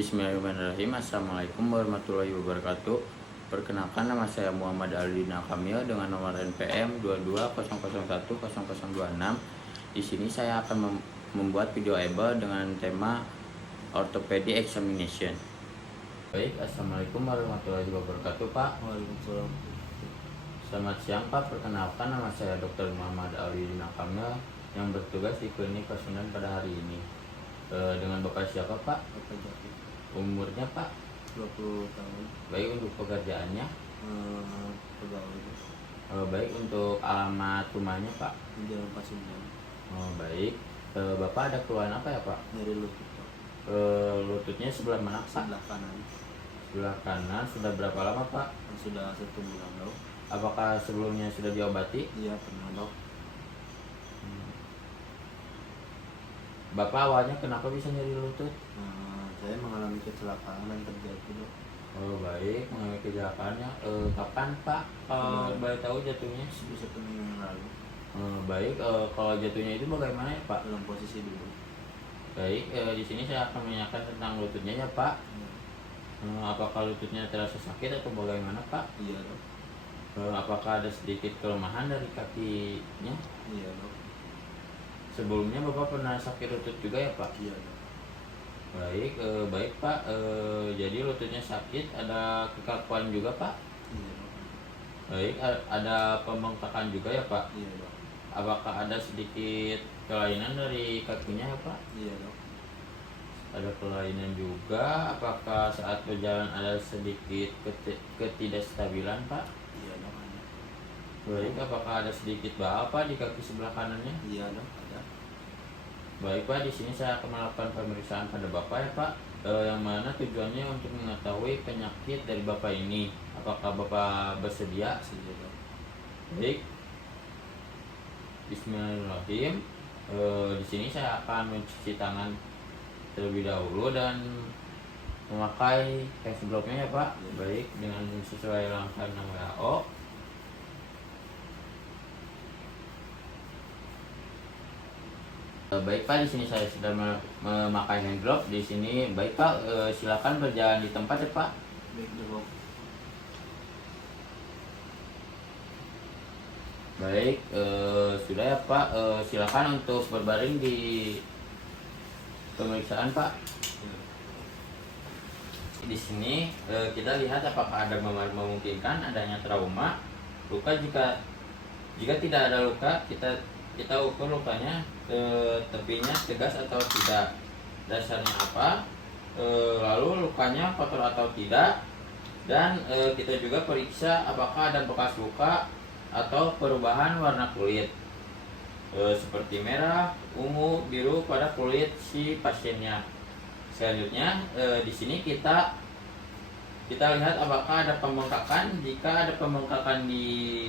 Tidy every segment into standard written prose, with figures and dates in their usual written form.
Bismillahirrahmanirrahim. Assalamualaikum warahmatullahi wabarakatuh. Perkenalkan, nama saya Muhammad Aldina Kamil dengan nomor NPM 22001006. Di sini saya akan membuat video able dengan tema orthopedic examination. Baik, assalamualaikum warahmatullahi wabarakatuh, Pak. Waalaikumsalam. Selamat siang, Pak. Perkenalkan, nama saya Dr. Muhammad Aldina Kamil yang bertugas di klinik Pasundan pada hari ini. Dengan Bapak siapa, Pak? Bapak Jaki. Umurnya, Pak? 20 tahun. Baik, untuk pekerjaannya? Pegawai. Baik, untuk alamat rumahnya, Pak? Di Jalan Pasundan. Baik. Bapak ada keluhan apa ya, Pak? Nyeri lutut, Pak. Lututnya sebelah mana, Pak? Sebelah kanan. Sebelah kanan. Sudah berapa lama, Pak? Sudah 1 bulan lalu. Apakah sebelumnya sudah diobati? Iya, pernah, Dok. Bapak awalnya kenapa bisa nyeri lutut? Saya mengalami kecelakaan yang terjadi, Dok. Baik, mengalami kecelakaannya. Kapan, Pak? Boleh tahu jatuhnya? Bisa minggu yang lalu. Baik, kalau jatuhnya itu bagaimana ya, Pak? Dalam posisi dulu. Baik, di sini saya akan menanyakan tentang lututnya ya, Pak. Apakah lututnya terasa sakit atau bagaimana, Pak? Iya, Dok. Apakah ada sedikit kelemahan dari kakinya? Iya, Dok. Sebelumnya Bapak pernah sakit lutut juga ya, Pak? Iya, Dok. Baik, baik, Pak. Jadi lututnya sakit, ada kekakuan juga, Pak? Iya, Dok. Baik, ada pembengkakan juga ya, Pak? Iya, Dok. Apakah ada sedikit kelainan dari kakinya ya, Pak? Iya, Dok. Ada kelainan juga. Apakah saat berjalan ada sedikit ketidakstabilan, Pak? Iya, Dok. Ada. Baik, apakah ada sedikit apa di kaki sebelah kanannya? Iya, Dok. Ada. Baik, Pak, di sini saya akan melakukan pemeriksaan pada Bapak ya, Pak. Yang mana tujuannya untuk mengetahui penyakit dari Bapak ini. Apakah Bapak bersedia? Iya, Dok. Baik. Bismillahirrahmanirrahim. Di sini saya akan mencuci tangan terlebih dahulu dan memakai hand glove-nya ya, Pak. Baik, dengan sesuai langkah 6 WHO. Baik, Pak, di sini saya sudah memakai hand glove. Di sini, baik, Pak, silakan berjalan di tempat ya, Pak. Baik, Dok. Baik, sudah ya, Pak. Silakan untuk berbaring di pemeriksaan, Pak. Di sini kita lihat apakah ada memungkinkan adanya trauma, luka. Jika tidak ada luka, kita ukur lukanya ke tepinya tegas atau tidak, dasarnya apa, lalu lukanya kotor atau tidak, dan kita juga periksa apakah ada bekas luka atau perubahan warna kulit seperti merah, ungu, biru pada kulit si pasiennya. Selanjutnya di sini kita lihat apakah ada pembengkakan. Jika ada pembengkakan di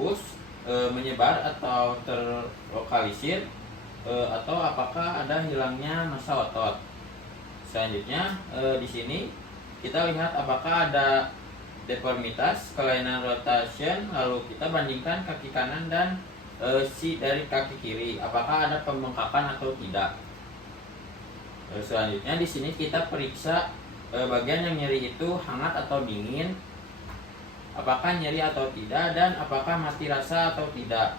pus menyebar atau terlokalisir, atau apakah ada hilangnya massa otot. Selanjutnya di sini kita lihat apakah ada deformitas, kelainan rotation, lalu kita bandingkan kaki kanan dan dari kaki kiri, apakah ada pembengkakan atau tidak. Selanjutnya di sini kita periksa bagian yang nyeri itu hangat atau dingin, apakah nyeri atau tidak, dan apakah mati rasa atau tidak.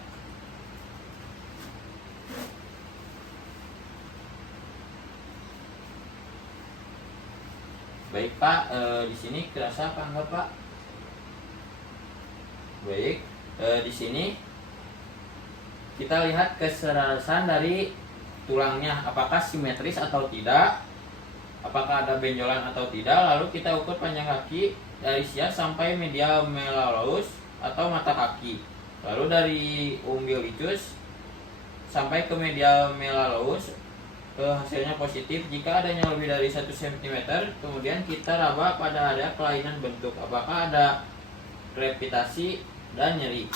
Baik, Pak, di sini kerasa apa enggak, Pak? Baik, di sini kita lihat keserasan dari tulangnya, apakah simetris atau tidak, apakah ada benjolan atau tidak. Lalu kita ukur panjang kaki dari sias sampai medial malleolus atau mata kaki, lalu dari umbilicus sampai ke medial malleolus, hasilnya positif. Jika adanya lebih dari 1 cm, kemudian kita raba pada ada kelainan bentuk, apakah ada krepitasi dan nyeri.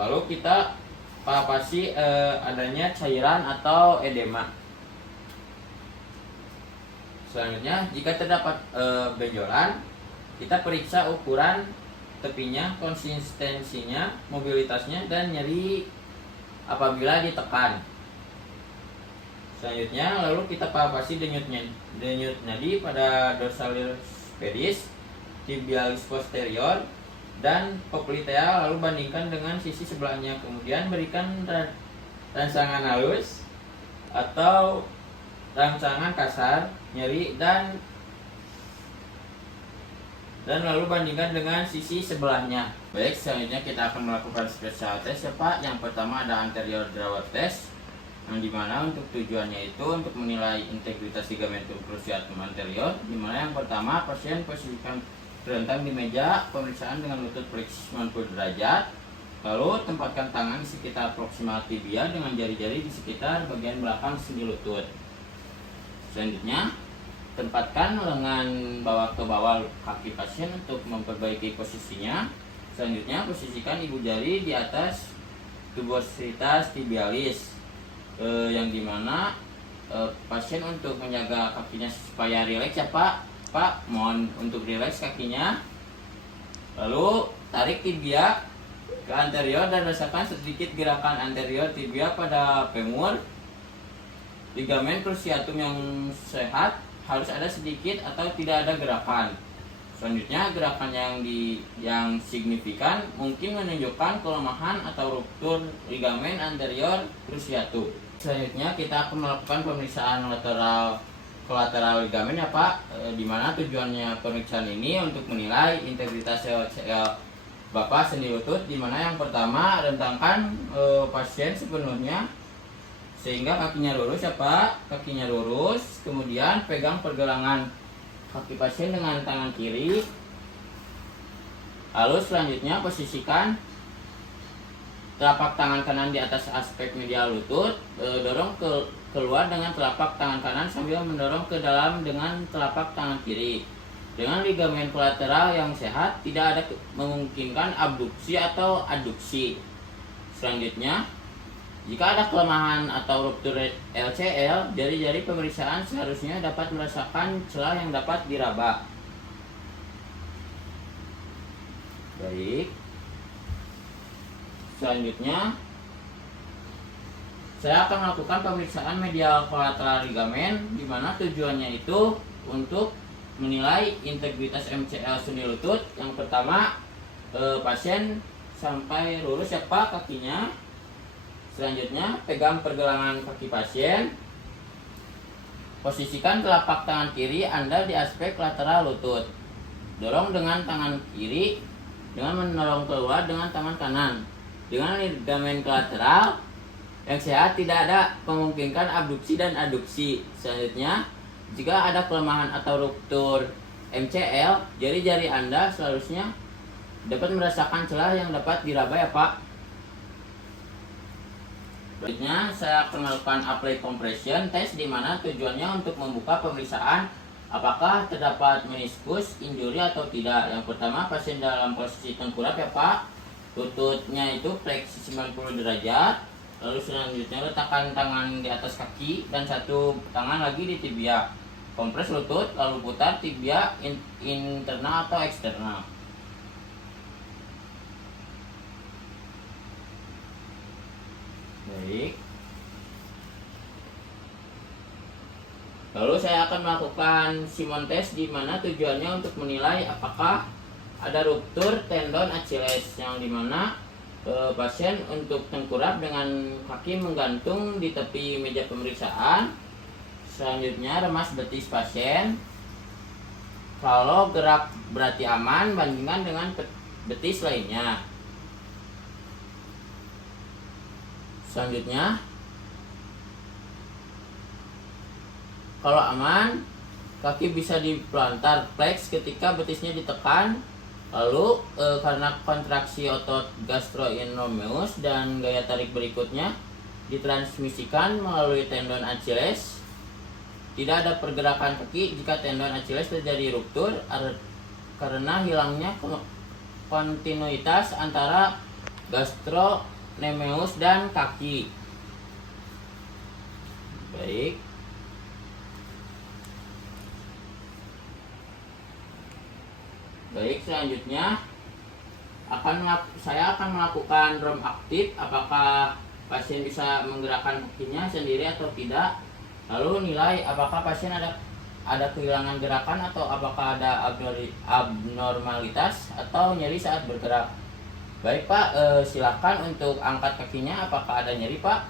Lalu kita palpasi adanya cairan atau edema. Selanjutnya, jika terdapat benjolan, kita periksa ukuran tepinya, konsistensinya, mobilitasnya, dan nyeri apabila ditekan. Selanjutnya, lalu kita palpasi denyut nadi pada dorsalis pedis, tibialis posterior, dan popliteal, lalu bandingkan dengan sisi sebelahnya. Kemudian berikan rangsangan halus atau rangsangan kasar, nyeri, dan lalu bandingkan dengan sisi sebelahnya. Baik, selanjutnya kita akan melakukan special test ya Pak. Yang pertama ada anterior drawer test, yang dimana untuk tujuannya itu untuk menilai integritas ligamentum cruciatum anterior, dimana yang pertama pasien posisikan terlentang di meja pemeriksaan dengan lutut fleksi 90 derajat, lalu tempatkan tangan di sekitar proksimal tibia dengan jari-jari di sekitar bagian belakang sendi lutut. Selanjutnya, tempatkan lengan bawah ke bawah kaki pasien untuk memperbaiki posisinya. Selanjutnya, posisikan ibu jari di atas tubositas tibialis, yang dimana pasien untuk menjaga kakinya supaya rileks ya Pak, mohon untuk rileks kakinya. Lalu tarik tibia ke anterior dan rasakan sedikit gerakan anterior tibia pada femur. Ligamen cruciatum yang sehat harus ada sedikit atau tidak ada gerakan. Selanjutnya, gerakan yang signifikan mungkin menunjukkan kelemahan atau ruptur ligamen anterior cruciatum. Selanjutnya, kita akan melakukan pemeriksaan kolateral ligamen ya Pak, dimana tujuannya pemeriksaan ini untuk menilai integritas sel Bapak sendi lutut, dimana yang pertama rentangkan pasien sepenuhnya sehingga kakinya lurus ya Pak, kakinya lurus. Kemudian pegang pergelangan kaki pasien dengan tangan kiri. Lalu selanjutnya posisikan telapak tangan kanan di atas aspek medial lutut, dorong keluar dengan telapak tangan kanan sambil mendorong ke dalam dengan telapak tangan kiri. Dengan ligamen kolateral yang sehat, tidak ada memungkinkan abduksi atau aduksi. Selanjutnya, jika ada kelemahan atau ruptur LCL, jari-jari pemeriksaan seharusnya dapat merasakan celah yang dapat diraba. Baik. Selanjutnya, saya akan melakukan pemeriksaan medial kolateral ligamen, di mana tujuannya itu untuk menilai integritas MCL sendi lutut. Yang pertama, pasien sampai lurus ya Pak kakinya. Selanjutnya, pegang pergelangan kaki pasien. Posisikan telapak tangan kiri Anda di aspek lateral lutut. Dorong dengan tangan kiri dengan mendorong keluar dengan tangan kanan. Dengan ligamen kolateral yang sehat, tidak ada memungkinkan abduksi dan aduksi. Selanjutnya, jika ada kelemahan atau ruptur MCL, jari-jari Anda seharusnya dapat merasakan celah yang dapat diraba ya Pak. Berikutnya, saya akan melakukan apply compression test, di mana tujuannya untuk membuka pemeriksaan apakah terdapat meniskus, injuri atau tidak. Yang pertama, pasien dalam posisi tengkurap ya Pak, lututnya itu fleksi 90 derajat. Lalu selanjutnya letakkan tangan di atas kaki dan satu tangan lagi di tibia. Kompres lutut, lalu putar tibia internal atau eksternal. Baik. Lalu saya akan melakukan Simon test, di mana tujuannya untuk menilai apakah ada ruptur tendon Achilles, yang dimana pasien untuk tengkurap dengan kaki menggantung di tepi meja pemeriksaan. Selanjutnya, remas betis pasien. Kalau gerak berarti aman, bandingkan dengan betis lainnya. Selanjutnya, kalau aman, kaki bisa dipelantar flex ketika betisnya ditekan. Lalu karena kontraksi otot gastrocnemius dan gaya tarik berikutnya ditransmisikan melalui tendon Achilles, tidak ada pergerakan kaki jika tendon Achilles terjadi ruptur karena hilangnya kontinuitas antara gastrocnemius nemeus dan kaki. Baik. Baik, selanjutnya saya akan melakukan ROM aktif. Apakah pasien bisa menggerakkan kakinya sendiri atau tidak? Lalu nilai apakah pasien ada kehilangan gerakan atau apakah ada abnormalitas atau nyeri saat bergerak. Baik Pak, silakan untuk angkat kakinya. Apakah ada nyeri Pak?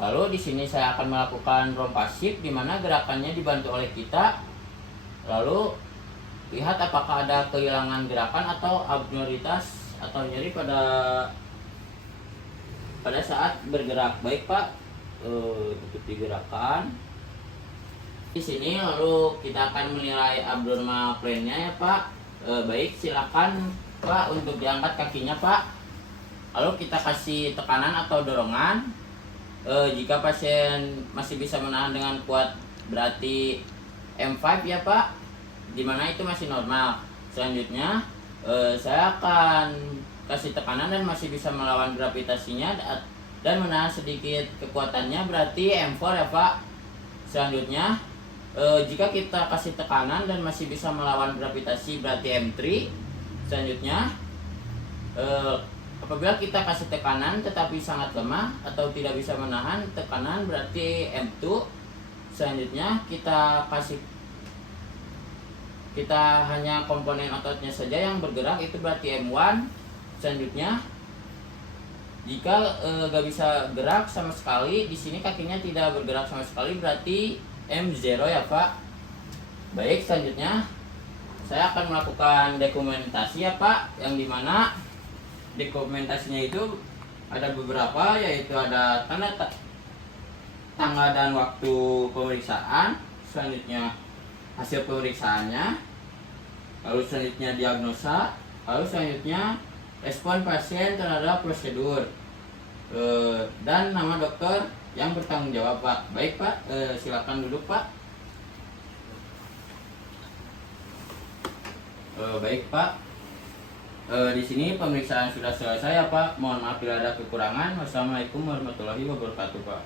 Lalu di sini saya akan melakukan ROM pasif di mana gerakannya dibantu oleh kita. Lalu lihat apakah ada kehilangan gerakan atau abnormalitas atau nyeri pada saat bergerak. Baik Pak, ikuti gerakan. Di sini lalu kita akan menilai abnormal plane-nya ya Pak. Baik, silakan Pak untuk diangkat kakinya Pak. Lalu kita kasih tekanan atau dorongan. Jika pasien masih bisa menahan dengan kuat berarti M5 ya Pak, dimana itu masih normal. Selanjutnya saya akan kasih tekanan dan masih bisa melawan gravitasinya dan menahan sedikit kekuatannya berarti M4 ya Pak. Selanjutnya jika kita kasih tekanan dan masih bisa melawan gravitasi berarti M3. Selanjutnya apabila kita kasih tekanan tetapi sangat lemah atau tidak bisa menahan tekanan berarti M2. Selanjutnya kita hanya komponen ototnya saja yang bergerak itu berarti M1. Selanjutnya jika gak bisa gerak sama sekali, di sini kakinya tidak bergerak sama sekali berarti M0 ya Pak. Baik, selanjutnya saya akan melakukan dokumentasi ya Pak, yang dimana dokumentasinya itu ada beberapa, yaitu ada tanggal dan waktu pemeriksaan, selanjutnya hasil pemeriksaannya, lalu selanjutnya diagnosa, lalu selanjutnya respon pasien terhadap prosedur, dan nama dokter yang bertanggung jawab Pak. Baik Pak, silakan duduk Pak. Baik Pak, di sini pemeriksaan sudah selesai ya Pak. Mohon maaf bila ada kekurangan. Wassalamualaikum warahmatullahi wabarakatuh Pak.